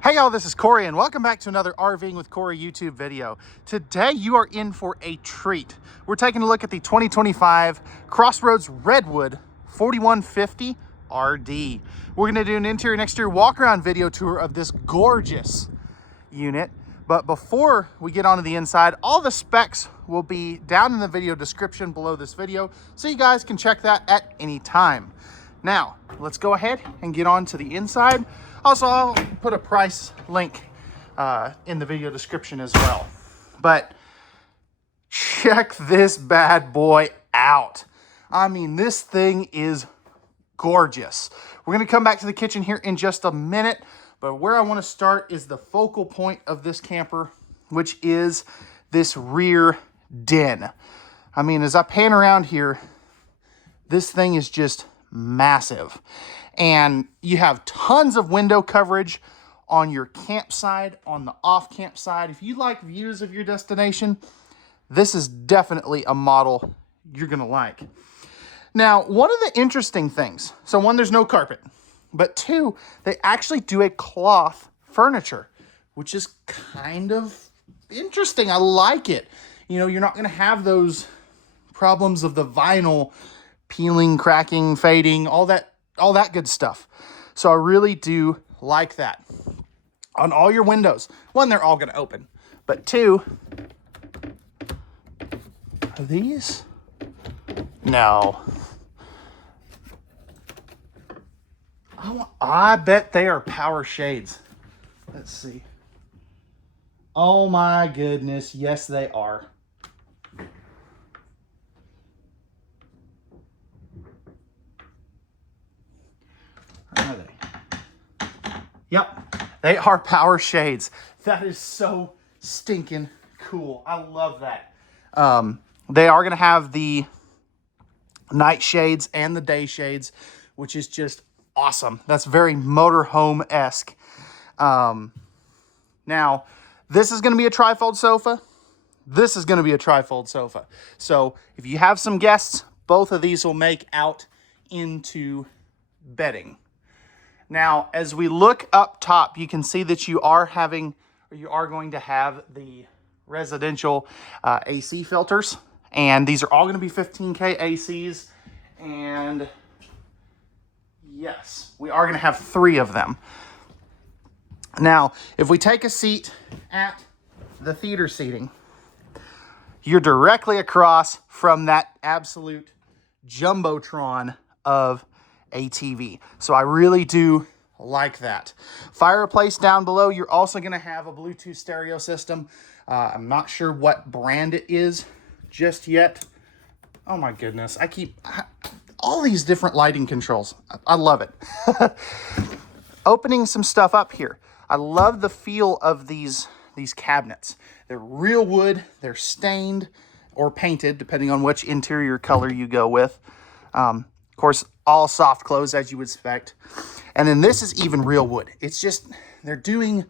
Hey y'all, this is Corey and welcome back to another RVing with Corey YouTube video. Today you are in for a treat. We're taking a look at the 2025 Crossroads Redwood 415RD. We're gonna do an interior and exterior walk around video tour of this gorgeous unit. But before we get onto the inside, all the specs will be down in the video description below this video, so you guys can check that at any time. Now, let's go ahead and get on to the inside. Also, I'll put a price link in the video description as well. But check this bad boy out. I mean, this thing is gorgeous. We're gonna come back to the kitchen here in just a minute, but where I wanna start is the focal point of this camper, which is this rear den. I mean, as I pan around here, this thing is just massive. And you have tons of window coverage on your campsite, on the off campsite. If you like views of your destination, this is definitely a model you're gonna like. Now, one of the interesting things, so one, there's no carpet, but two, they actually do a cloth furniture, which is kind of interesting. I like it. You know, you're not gonna have those problems of the vinyl peeling, cracking, fading, all that good stuff. So I really do like that. On all your windows, one, they're all gonna open, but two, are these? No. I bet they are power shades. Let's see. Oh my goodness, yes they are. Are they? Yep, they are power shades. That is so stinking cool. I love that. They are going to have the night shades and the day shades, which is just awesome. That's very motorhome-esque. Now, this is going to be a trifold sofa. This is going to be a trifold sofa. So if you have some guests, both of these will make out into bedding. Now, as we look up top, you can see that you are going to have the residential AC filters, and these are all going to be 15K ACs, and yes, we are going to have 3 of them. Now, if we take a seat at the theater seating, you're directly across from that absolute jumbotron of a TV. So I really do like that. Fireplace down below, you're also going to have a Bluetooth stereo system. I'm not sure what brand it is just yet. Oh my goodness. All these different lighting controls. I love it. Opening some stuff up here. I love the feel of these cabinets. They're real wood. They're stained or painted, depending on which interior color you go with. Of course, all soft close as you would expect. And then this is even real wood. It's just, they're doing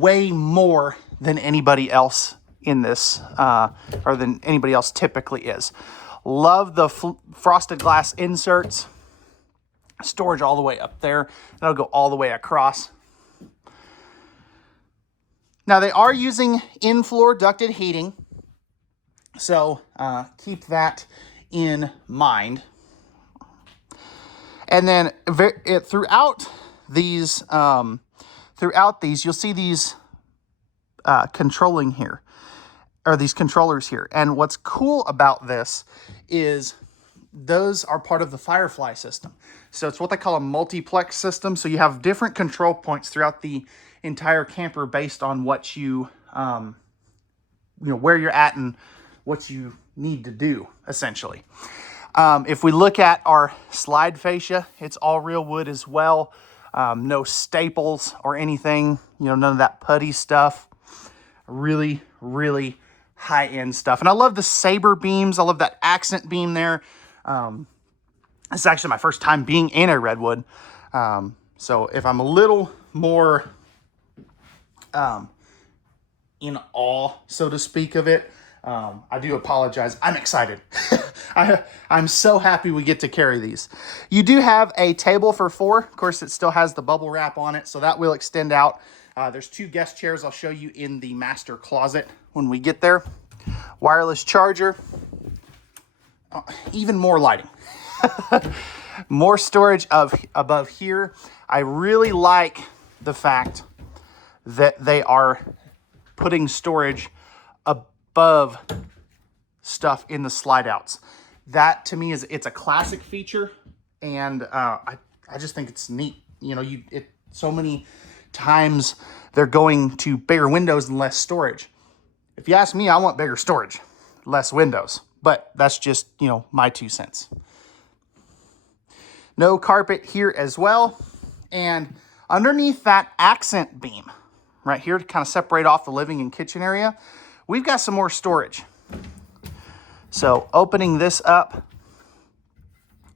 way more than anybody else in this, or than anybody else typically is. Love the frosted glass inserts. Storage all the way up there. That'll go all the way across. Now they are using in-floor ducted heating. So keep that in mind. And then throughout these, you'll see these controllers here. And what's cool about this is those are part of the Firefly system. So it's what they call a multiplex system. So you have different control points throughout the entire camper based on what you where you're at and what you need to do, essentially. If we look at our slide fascia, it's all real wood as well. No staples or anything, none of that putty stuff. Really, really high-end stuff. And I love the saber beams. I love that accent beam there. This is actually my first time being in a Redwood. So if I'm a little more in awe, so to speak, of it, I do apologize. I'm excited. I'm so happy we get to carry these. You do have a table for 4. Of course, it still has the bubble wrap on it, so that will extend out. There's 2 guest chairs I'll show you in the master closet when we get there. Wireless charger. Even more lighting. More storage above here. I really like the fact that they are putting storage above stuff in the slide outs. That to me it's a classic feature, and I just think it's neat. You know, so many times they're going to bigger windows and less storage. If you ask me, I want bigger storage, less windows, but that's just, you know, my 2 cents. No carpet here as well. And underneath that accent beam right here to kind of separate off the living and kitchen area, we've got some more storage. So opening this up,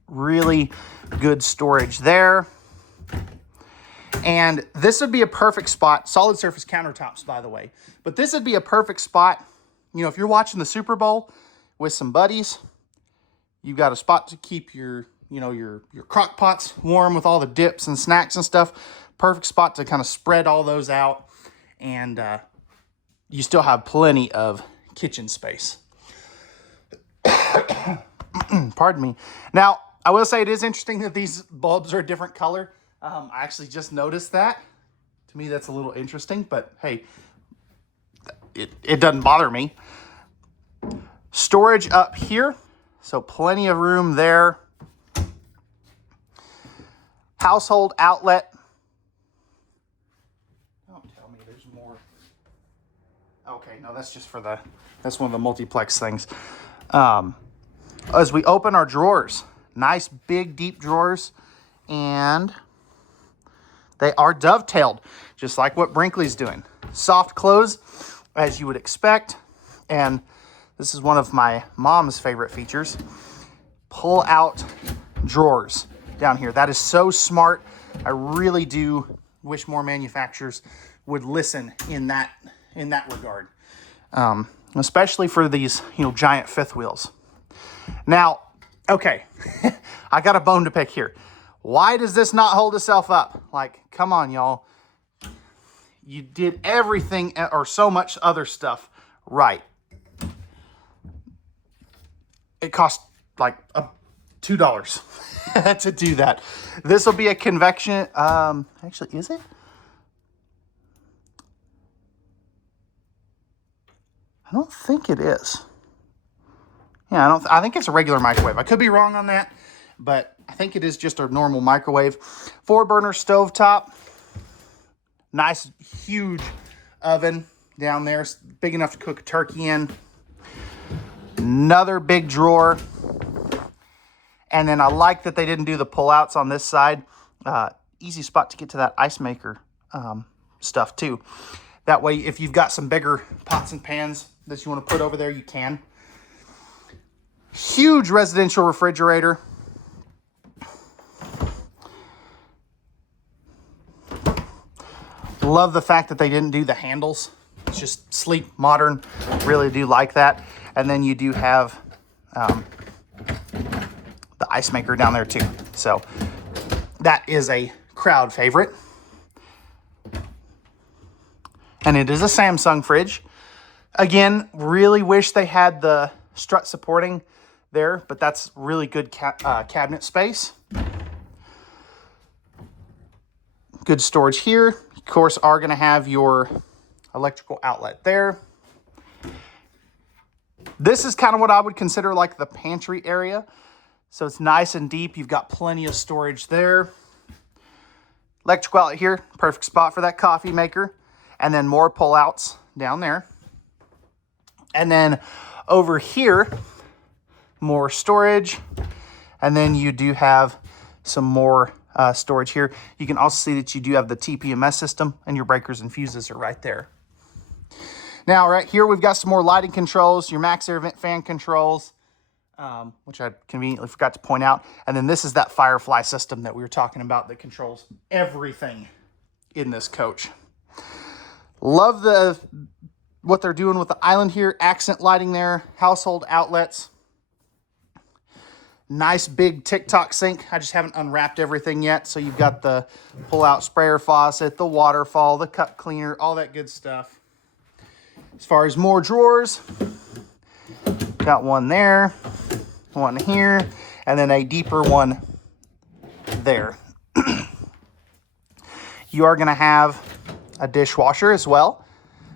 really good storage there. And this would be a perfect spot, solid surface countertops, by the way, but this would be a perfect spot, you know, if you're watching the Super Bowl with some buddies, you've got a spot to keep your, you know, your crock pots warm with all the dips and snacks and stuff. Perfect spot to kind of spread all those out, and you still have plenty of kitchen space. Pardon me. Now, I will say it is interesting that these bulbs are a different color. I actually just noticed that. To me, that's a little interesting, but hey, it doesn't bother me. Storage up here, so plenty of room there. Household outlet. Don't tell me there's more. Okay, no, that's just for that's one of the multiplex things. As we open our drawers, nice big deep drawers, and they are dovetailed, just like what Brinkley's doing. Soft close, as you would expect. And this is one of my mom's favorite features. Pull out drawers down here. That is so smart. I really do wish more manufacturers would listen in that regard. Especially for these, you know, giant fifth wheels. Now, okay, I got a bone to pick here. Why does this not hold itself up? Like, come on, y'all. You did everything or so much other stuff right. It cost like $2 to do that. This will be a convection. Actually, is it? I don't think it is. Yeah, I think it's a regular microwave. I could be wrong on that, but I think it is just a normal microwave. 4-burner stovetop. Nice, huge oven down there. It's big enough to cook a turkey in. Another big drawer. And then I like that they didn't do the pull-outs on this side. Easy spot to get to that ice maker stuff too. That way, if you've got some bigger pots and pans that you want to put over there, you can. Huge residential refrigerator. Love the fact that they didn't do the handles. It's just sleek, modern. Really do like that. And then you do have the ice maker down there too. So that is a crowd favorite. And it is a Samsung fridge. Again, really wish they had the strut supporting there, but that's really good cabinet space. Good storage here. Of course, are going to have your electrical outlet there. This is kind of what I would consider like the pantry area. So it's nice and deep. You've got plenty of storage there. Electrical outlet here. Perfect spot for that coffee maker. And then more pull-outs down there. And then over here, more storage. And then you do have some more storage here. You can also see that you do have the TPMS system, and your breakers and fuses are right there. Now, right here, we've got some more lighting controls, your max air vent fan controls, which I conveniently forgot to point out. And then this is that Firefly system that we were talking about that controls everything in this coach. Love the what they're doing with the island here. Accent lighting there, household outlets. Nice big TikTok sink. I just haven't unwrapped everything yet. So you've got the pull-out sprayer faucet, the waterfall, the cup cleaner, all that good stuff. As far as more drawers, got one there, one here, and then a deeper one there. You are going to have a dishwasher as well.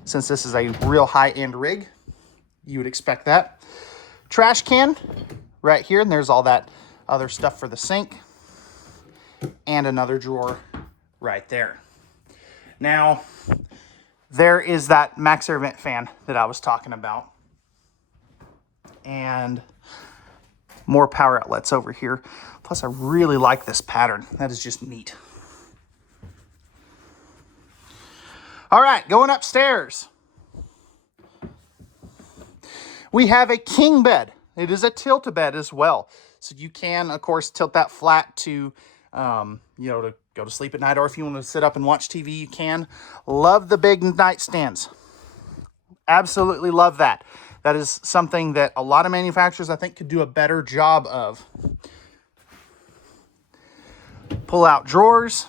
Since this is a real high-end rig, you would expect that. Trash can right here, and there's all that other stuff for the sink. And another drawer right there. Now, there is that max air vent fan that I was talking about. And more power outlets over here. Plus, I really like this pattern. That is just neat. All right, going upstairs. We have a king bed. It is a tilt-a-bed as well. So you can, of course, tilt that flat to, to go to sleep at night. Or if you want to sit up and watch TV, you can. Love the big nightstands. Absolutely love that. That is something that a lot of manufacturers, I think, could do a better job of. Pull-out drawers.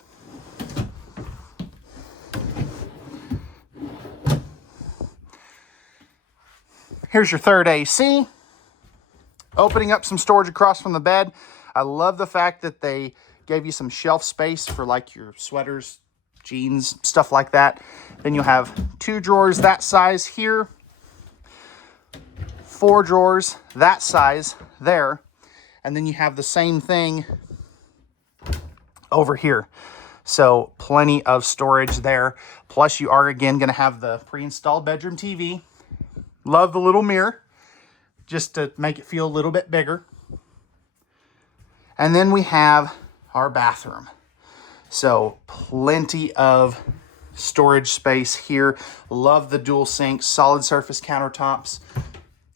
Here's your third AC. Opening up some storage across from the bed. I love the fact that they gave you some shelf space for like your sweaters, jeans, stuff like that. Then you'll have 2 drawers that size here. 4 drawers that size there. And then you have the same thing over here. So plenty of storage there. Plus you are again going to have the pre-installed bedroom TV. Love the little mirror, just to make it feel a little bit bigger. And then we have our bathroom. So plenty of storage space here. Love the dual sinks, solid surface countertops,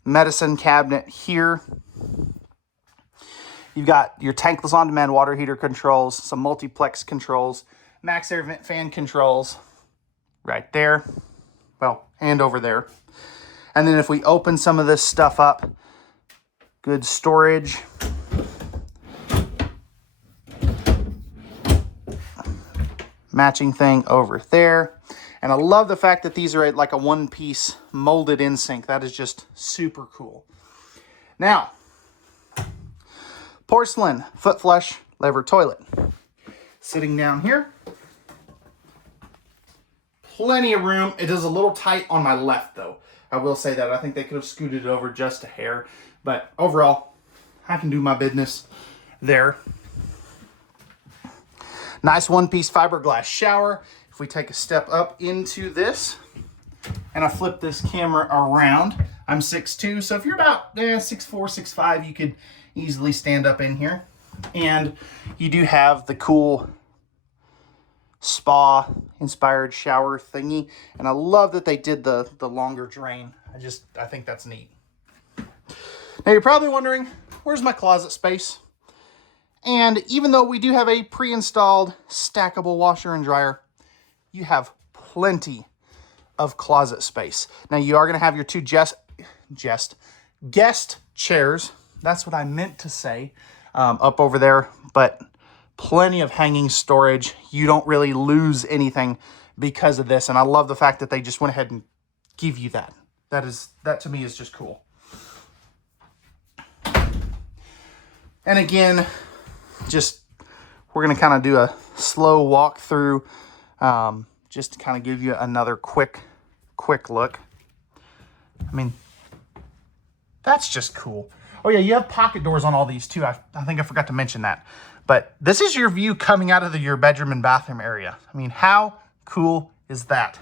medicine cabinet here. You've got your tankless on-demand water heater controls, some multiplex controls, max air vent fan controls right there. Well, and over there. And then if we open some of this stuff up, good storage. Matching thing over there. And I love the fact that these are like a one-piece molded in sink. That is just super cool. Now, porcelain foot flush lever toilet. Sitting down here. Plenty of room. It is a little tight on my left though. I will say that. I think they could have scooted it over just a hair. But overall, I can do my business there. Nice one-piece fiberglass shower. If we take a step up into this, and I flip this camera around, I'm 6'2", so if you're about 6'4", 6'5", you could easily stand up in here. And you do have the cool spa-inspired shower thingy. And I love that they did the longer drain. I think that's neat. Now you're probably wondering, where's my closet space? And even though we do have a pre-installed stackable washer and dryer, you have plenty of closet space. Now you are going to have your 2 guest chairs. That's what I meant to say up over there. But plenty of hanging storage. You don't really lose anything because of this. And I love the fact that they just went ahead and give you that. That to me is just cool. And again, we're going to kind of do a slow walk through just to kind of give you another quick look. I mean, that's just cool. Oh yeah, you have pocket doors on all these too. I think I forgot to mention that. But this is your view coming out of your bedroom and bathroom area. I mean, how cool is that?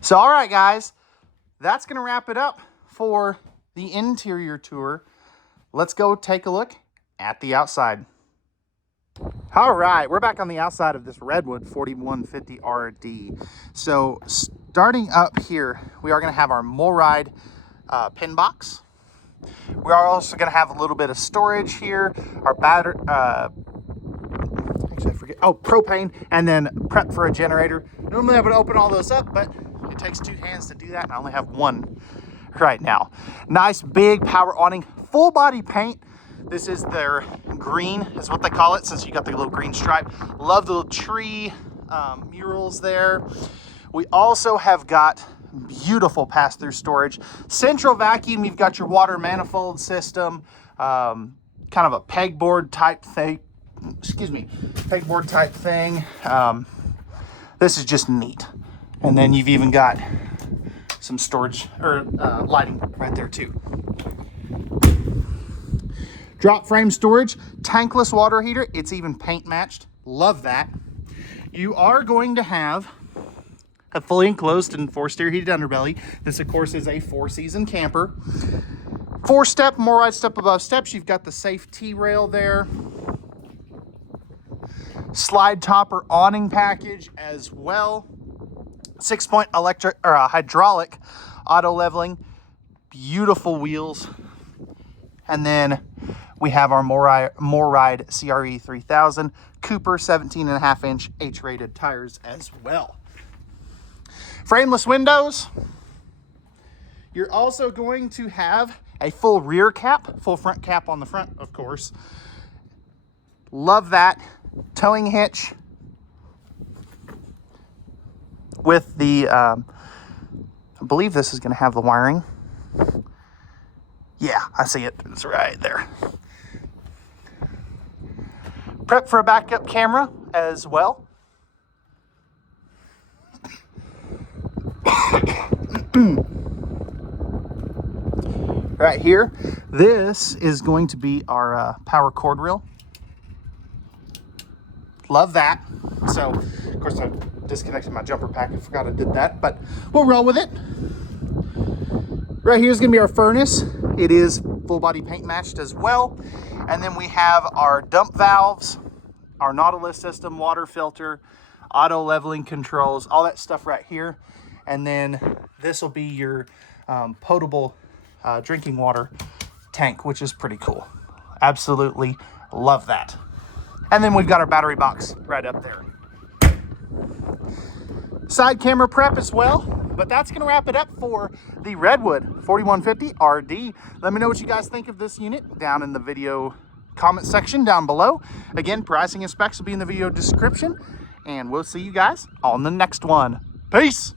So, all right, guys, that's going to wrap it up for the interior tour. Let's go take a look at the outside. All right, we're back on the outside of this Redwood 415RD. So starting up here, we are going to have our MORryde pin box. We are also going to have a little bit of storage here. Our Actually, I forget. Oh, propane, and then prep for a generator. Normally I would open all those up, but it takes 2 hands to do that, and I only have 1 right now. Nice big power awning, full body paint. This is their green, is what they call it, since you got the little green stripe. Love the little tree murals there. We also have got beautiful pass-through storage. Central vacuum, you've got your water manifold system, kind of a pegboard type thing. Excuse me, pegboard type thing. This is just neat. And then you've even got some storage or lighting right there too. Drop frame storage, tankless water heater. It's even paint matched. Love that. You are going to have a fully enclosed and 4-steer heated underbelly. This, of course, is a 4-season camper. 4-step, more ride step above steps. You've got the safe T-rail there. Slide topper awning package as well. 6-point electric or hydraulic auto leveling. Beautiful wheels. And then we have our Moride CRE 3000 Cooper 17.5-inch H-rated tires as well. Frameless windows. You're also going to have a full rear cap, full front cap on the front, of course. Love that. Towing hitch with the, I believe this is going to have the wiring. Yeah, I see it. It's right there. Prep for a backup camera as well. Right here, this is going to be our power cord reel. Love that. So, of course, I disconnected my jumper pack. I forgot I did that, but we'll roll with it. Right here is going to be our furnace. It is full body paint matched as well. And then we have our dump valves, our Nautilus system, water filter, auto leveling controls, all that stuff right here. And then this will be your potable drinking water tank, which is pretty cool. Absolutely love that. And then we've got our battery box right up there. Side camera prep as well. But that's going to wrap it up for the Redwood 415RD. Let me know what you guys think of this unit down in the video comment section down below. Again, pricing and specs will be in the video description. And we'll see you guys on the next one. Peace!